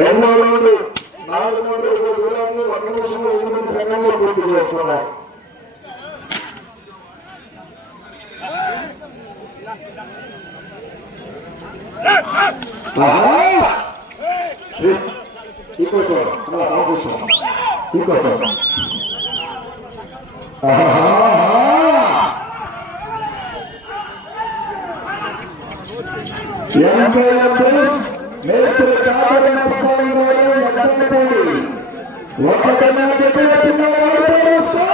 రెండో రౌండ్ 4 మీటర్ల దూరాన్ని 1 నిమిషం 8 సెకండ్లు పూర్తి చేసుకున్నారు. సౌండ్ సిస్టమ్ మేస్త్రి కాదర్ మస్తాన్ గారు ఎక్కడిపోండి ఒకటన్నా ఎదురు వచ్చిన వాడు తెలుసుకో.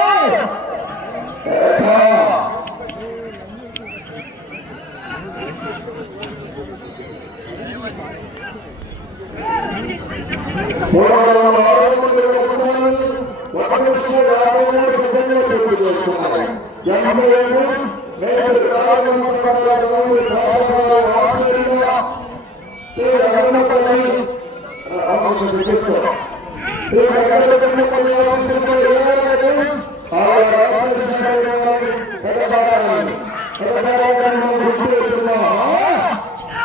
పూర్తి చేసుకున్నారు. శ్రీ రంగమ్మపల్లి శ్రీ రంగమ్మపల్లి ఆశీస్సులతో గుంటూరు జిల్లా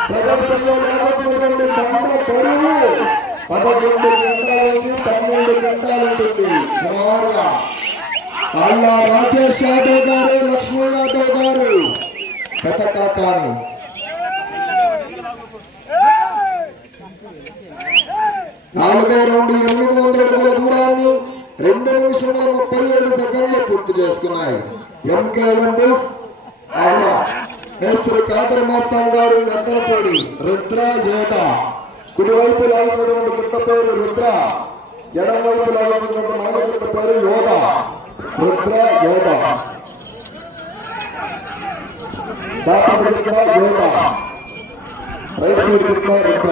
ప్రదర్శనలో లేవచ్చినటువంటి పంట బరువు 11 క్వింటాల నుంచి 12 క్వింటాలు ఉంటుంది సుమారుగా. అల్లా రాజేష్ యాదవ్ గారు, లక్ష్మీ యాదవ్ గారు పెద్ద కాకాని. నాలుగో రౌండ్ 800 అడుగుల దూరాన్ని 2 నిమిషముల 37 సెకండ్లు పూర్తి చేసుకున్నాయి. ఎంకే లంబస్ అల్లా మేస్త్రి కాదర్ మస్తాన్ గారు ఎద్దలపూడి రుద్ర యోధ. కుడివైపు లాగుతున్నటువంటి గిత్త పేరు రుద్ర, ఎడం వైపు లాగుతున్నటువంటి మగ గిత్త పేరు యోధ. రుద్ర యోధ, దాపటి గిత్త యోధ, రైట్ సైడ్ గిత్త రుద్ర.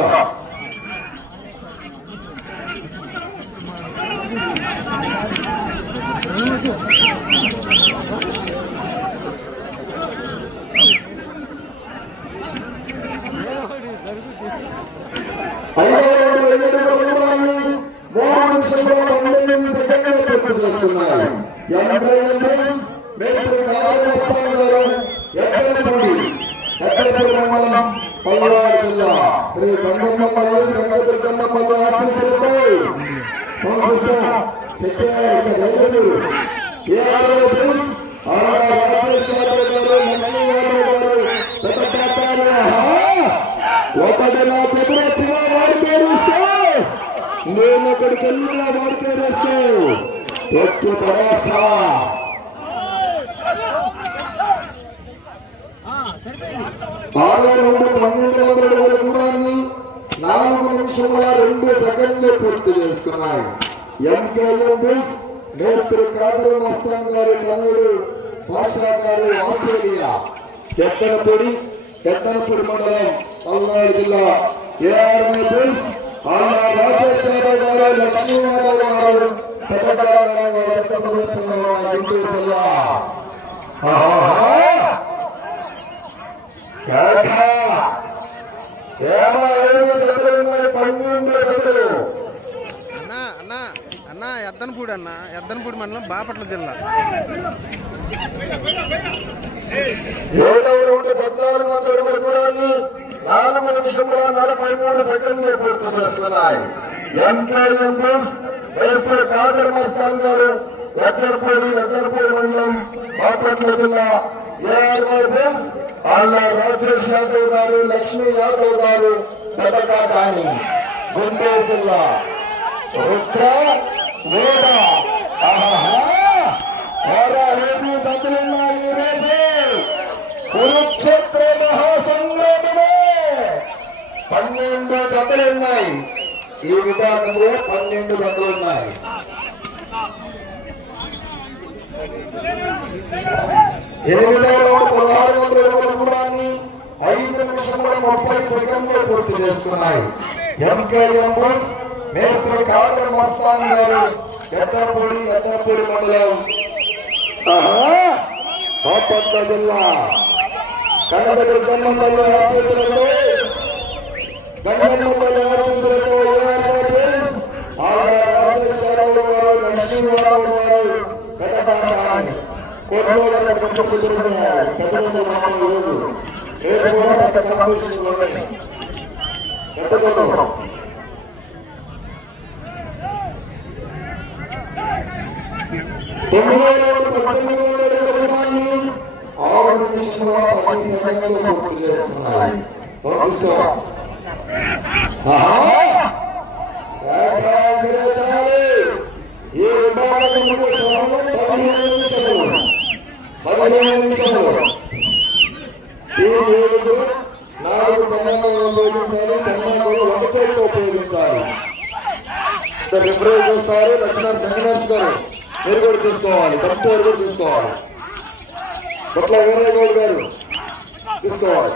ఐదవ రౌండ్ 1000 అడుగుల దూరాన్ని 3 నిమిషాల 19 సెకండ్లు పూర్తి చేసుకున్నారు. మేస్త్రి కాదర్ మస్తాన్ గారు ఎక్కడపూడి మండలం పల్నాడు జిల్లా శ్రీ గంగమ్మపల్లి గంగదుర్గమ్మపల్లి ఆశీస్సులతో సంసిష్టం రాజేష్ యాదవ్ గారు, లక్ష్మీ యాదవ్ గారు ఒకటి నా ఎదురొచ్చిన వాడితే రేసుకో, నేను అక్కడికి వెళ్ళినా వాడితే రేసుకో, ఎత్తి పడేస్తా. ఆరో రౌండ్ 1200 అడుగుల దూరాన్ని 4 నిమిషముల 2 సెకండ్లు పూర్తి చేసుకున్నాయి. ఎంకేఎం బిల్స్ మేస్త్రి కాదర్ మస్తాన్ గారు తనయుడు పాషా గారు ఆస్ట్రేలియా ఎత్తనపూడి మండలం పల్నాడు జిల్లా. ఏఆర్మై బిల్స్ అల్లా రాజేష్ యాదవ్ గారు, లక్ష్మీ యాదవ్ గారు గుంటూరు జిల్లా. 12 ఎద్దనపూడి మండలం బాపట్ల జిల్లా. 7వ రౌండ్ 1400 అడుగుల దూరాన్ని 4 నిమిషముల 43 సెకండ్లు పూర్తి చేసుకున్నాయి. ఎంకేఎం బిల్స్ మేస్త్రి కాదర్ మస్తాన్ గారు ఎద్దనపూడి మండలం బాపట్ల జిల్లా. ఏఆర్వై బిల్స్ అల్లా రాజేష్ యాదవ్ గారు, లక్ష్మీ యాదవ్ గారు పెదకాకాని గుంటూరు జిల్లా. రుద్ర యోధ కురుక్షేత్ర మహాసంగ్రామమే 12 జతలున్నాయి. ఈ విభాగంలో 12 జతలున్నాయి. 8వ రౌండ్ 1600 అడుగుల దూరాన్ని 5 నిమిషముల 30 సెకండ్లు పూర్తి చేసుకున్నాయి. ఎంకేఎం బుల్స్ మేస్త్రి కాదర్ మస్తాన్ గారు ఎత్తనపూడి మండలం బాపట్ల జిల్లా గంగమ్మపల్లి ఆశీస్సులతో రాజేశ్వరరావు గారు లక్ష్మీరావు గారు పెద్దపాటి కోట్ల ఈరోజు రేపు కూడా పెద్ద కాంపిటీషన్ ఉన్నాయి. పెద్ద 9 దూరాన్ని 6 నిమిషముల 10 సెకండ్లు పూర్తి చేస్తున్నాయి. ఈ విభాగం 15 నిమిషములు. టీం 7 4 చంద్రాలు ఉపయోగించాలి. చంద్రాలు ఒక చేతితో ఉపయోగించాలి. రిఫరీ చూస్తారు. లక్ష్మణ్ వెంకటేష్ గారు మీరు కూడా చూసుకోవాలి. కమిటీ వారు కూడా చూసుకోవాలి. బట్ల వీరయ్య గౌడ్ గారు చూసుకోవాలి.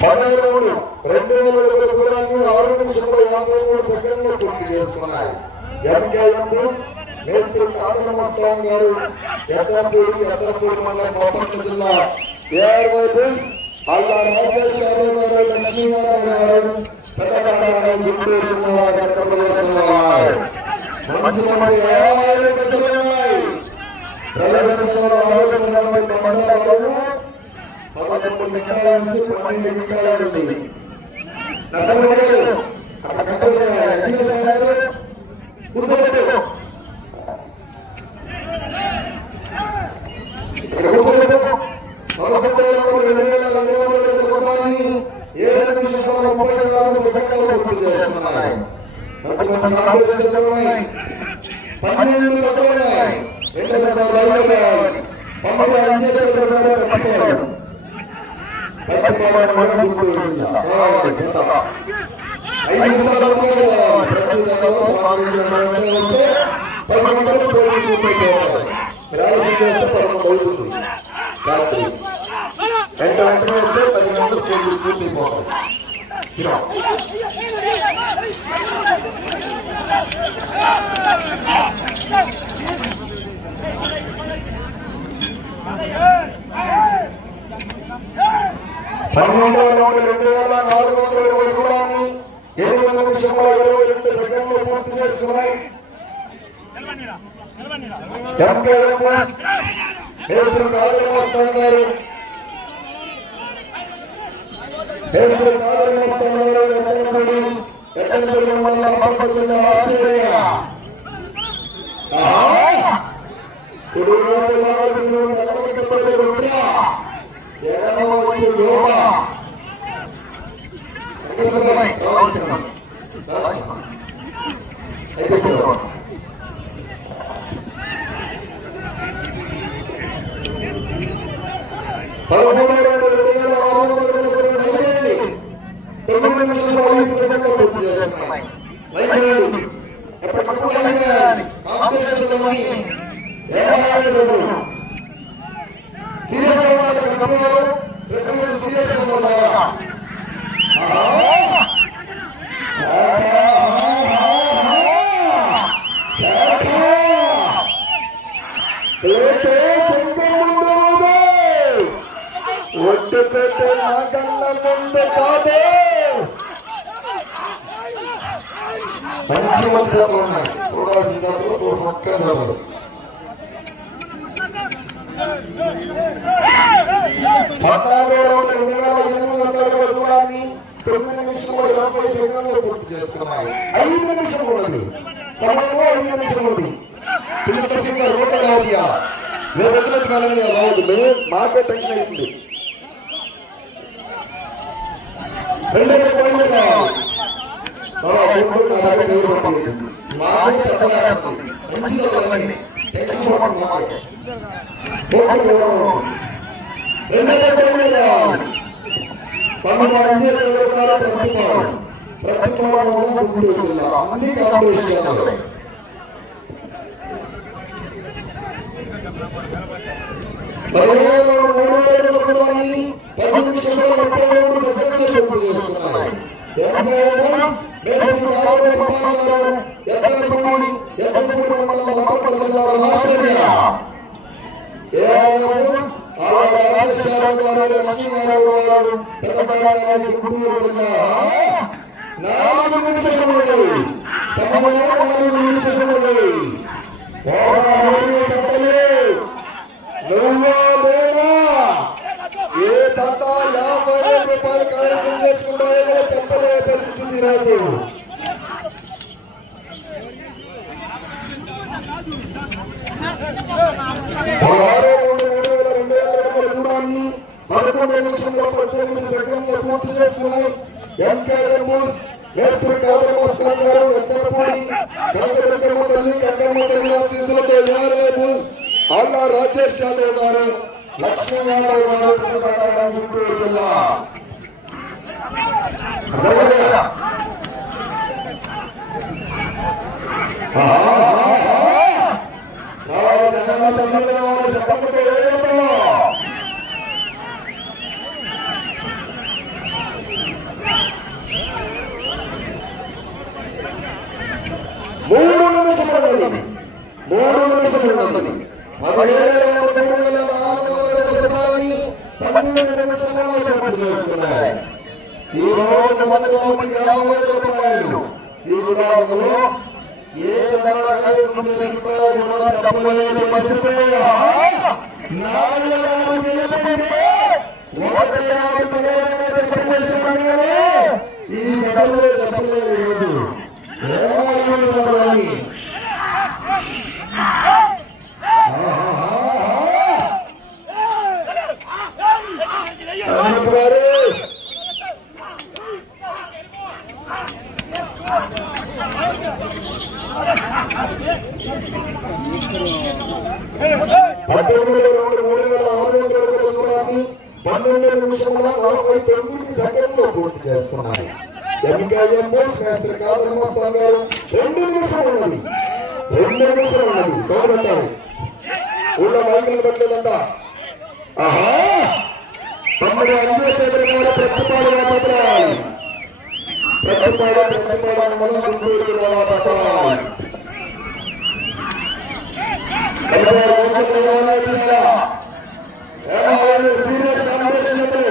10వ రౌండ్ 2000 అడుగుల దూరాన్ని 6 నిమిషముల 53 సెకండ్లు పూర్తి చేసుకున్నాయి. ఎంకేఎం బుల్స్ మేస్త్రి కాదర్ మస్తాన్ గారు ఎత్తనపూడి మండలం బాపట్ల జిల్లా. ఏఆర్వై బుల్స్ అల్లా రాజేశ్వరరావు గారు లక్ష్మీనారాయణ గారు పెద్దపాటి గుంటూరు జిల్లా మంచి 50 జతలున్నాయి. ప్రదర్శనలో ఆలోచన 11 నిమిషాల నుంచి 12 నిమిషాలు ఉంటుంది. నరసింహ గారు అక్కడ కంట్రోల్ చేయాలి. కూర్చోబెట్టు ఇక్కడ కూర్చోబెట్టు. 7 నిమిషాల 34 సెకండ్లు పూర్తి చేస్తున్నాయి. మంచి కాంపిటీషన్ జరుగుతున్నాయి. 12 జతలున్నాయి. 2 జతలు బయలుదేరాలి. 9 అంచె చతురగారు పెట్టుకోవాలి. పెట్టుకోవడం కూడా గుర్తు జత 5 నిమిషాలు ప్రతి జతలో సాధించాలంటే వస్తే 10 గంటలు పోటీ పూర్తయిపోవాలి. రాజీ చేస్తే 11 అవుతుంది. రాత్రి వెంటనే వస్తే 10 గంటలు పోటీ పూర్తయిపోతాయి. పన్నెండవ రౌండ్ 2400 అడుగుల దూరాన్ని 8 నిమిషముల 22 సెకండ్లు పూర్తి చేసుకున్నాయి. ఎంకేఎం బుల్స్ మేస్త్రి కాదర్ మస్తాన్ గారు ఎత్తనపూడి మండలం బాపట్ల జిల్లా ఆస్ట్రేలియా. ఒట్టుపెట్టే నాకన్న ముందు కాదే. మంచి జతలు ఉన్నాయి. చూడాల్సిన జతలు చక్కని జతలు. 14వ రౌండ్ 2800 అడుగుల దూరాన్ని 9 నిమిషముల 20 సెకండ్లు పూర్తి చేసుకున్నాయి. 5 నిమిషములు ఉన్నది. సమయము 5 నిమిషములు ఉన్నది. పిల్లల సింగర్ రోడ్డు రావద్యా మేము ఎత్తునది కాలని రావద్దు. మేమే మాకే టెన్షన్ అవుతుంది. 2 పోయింది మాకే చెప్పలేదు. మంచిగా టెన్షన్ పడుతుంది. మాకే 9 అంచె చదువుతారు ప్రతిపాడు ప్రతిపాదన గుంటూరు జిల్లా అన్ని కాంపిటీషన్ కేంద్రాలు. ఏ చట్ట 50 రూపాయలు కైవసం చేసుకుంటారో కూడా చెప్పలే పరిస్థితి రాజు. దూరాన్ని 11 నిమిషంలో 18 సెకండ్లు పూర్తి చేసుకున్నాయి. ఎంకేఎం బుల్స్ మేస్త్రి కాదర్ మస్తాన్ గారు ఎత్తనపూడి కనకదుర్గమ్మ తల్లి గంగమ్మ తల్లి ఆశీస్సులతో ఏఆర్వై బుల్స్ ఆళ్ళ రాజేష్ యాదవ్ గారు లక్ష్మీ యాదవ్ గారు గుంటూరు జిల్లా. మూడు నిమిషములు ఉన్నది 12 నిమిషాలు పూర్తి చేసుకున్నారు. ఈ రోజు మనకు 50 రూపాయలు. ఈ విభాగంలో ఏ జనాలు చేసుకుంటారో కూడా చెప్పలేని పరిస్థితి. ఇది చెప్పలేదు ఈరోజు గారు 12 నిమిషముల 49 సెకండ్లు పూర్తి చేసుకున్నారు. ఎంకేఎం బుల్స్ మేస్త్రి కాదర్ మస్తాన్ గారు 2 నిమిషాలు ఉన్నది. సౌండ్ పెట్టాలి. ఊళ్ళో మైకులు పెట్టలేదంట. ఆహా తమ్ముడు అంజయ్య చౌదరి గారు ప్రతిపాడు వాపత్ర రావాలి. ప్రతిపాడు మండలం గుంటూరు జిల్లా వాపత్ర రావాలి. సీరియస్ కాంపిటీషన్ ఎప్పుడు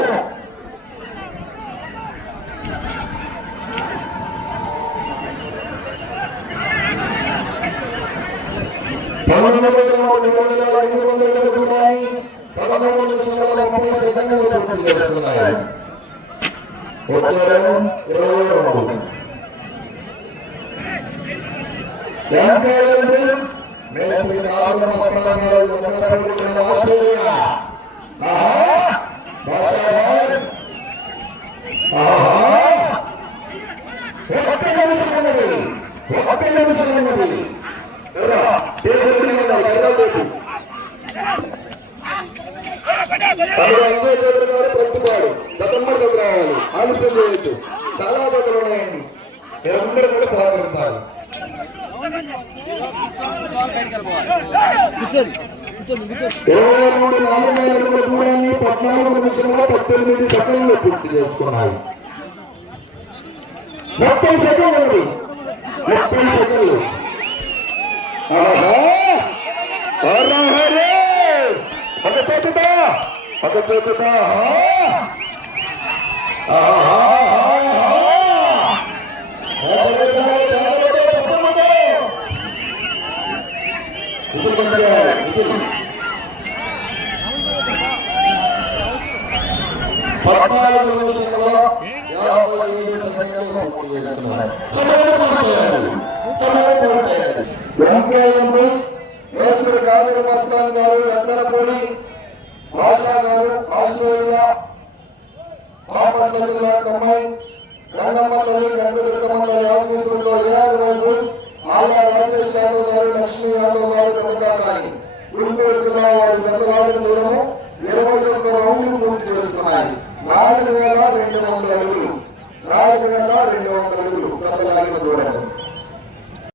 13 నిమిషాల 30 సెకండ్లు పూర్తి చేస్తున్నాయి. వచ్చారు 22 మేస్త్రి కాదర్ మస్తాన్ గారు ఎత్తనపూడి ఆస్ట్రేలియా. ఒక్క నిమిషం ఉన్నది. అంజయ్ చౌదరి గారు ప్రతిపాడు చతమ్మడి దగ్గర రావాలి. ఆలస్యం చేయొద్దు. చాలా దగ్గర ఉన్నాయండి. మీరందరూ కూడా సహకరించాలి. 23 4 అడుగుల దూరాన్ని 14 నిమిషంలో 18 సెకండ్లు పూర్తి చేసుకున్నాయి. 30 సెకండ్లు ఉన్నది. 30 సెకండ్లు. ఒక చేతుతా కాదర్ మస్తాన్ గారు ఎత్తనపూడి భాషా గారు ఆస్ట్రేలియా బాపట్ల జిల్లా కమ్మాయి గంగమ్మ తల్లి గంగదుర్గమ్మ తల్లి ఆశీస్సులతో ఏఆర్వై బుల్స్ ఆళ్ళ రాజేష్ యాదవ్ గారు లక్ష్మీ యాదవ్ గారు పథకాన్ని గుంటూరు జిల్లా వారి జతవాడిన దూరము